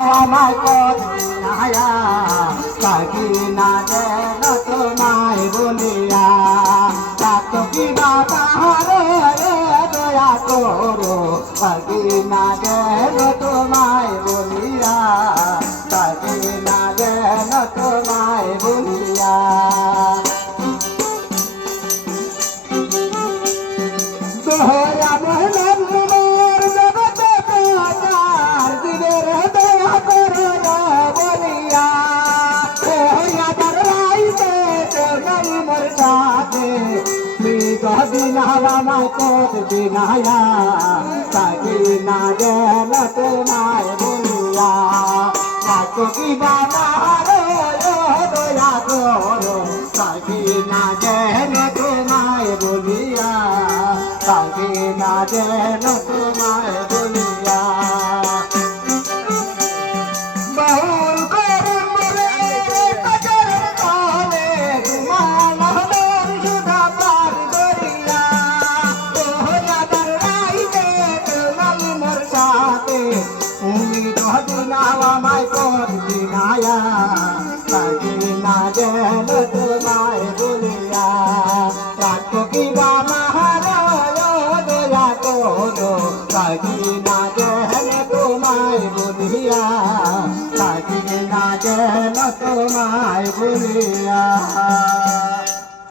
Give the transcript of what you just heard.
আমায় পথ বিনায়া কাকি না যেন তোমায় বলিয়া রাত কি বাতারে দয়া করো কাকি না যেন তোমায় বলিয়া কাকি না যেন তোমায় বলিয়া দোহরা মহলার মোর জগতে প্রাচার দিনের দয়া করো বলিয়া ওয়া দরাইতে তোর মোর সাথে বিনা মায় পথ বিনায়া কাকি না গেল তোমায় বলিয়া কাকো কি বানারো দয়া করো কাকি না গেল তোমায় বলিয়া কাকি না গেল তোমায় বলিয়া বহুল করে মরে কাজের কালে ঘুমান হলোর সুধা পার করিয়া ওহরা দরাইতে তোমার মোর সাথে তুমি কদিন আমায় পথ বিনায়া কাকি না গেল তোমায় বলিয়া রাখো কি বা মহারায় দয়া করো কাকি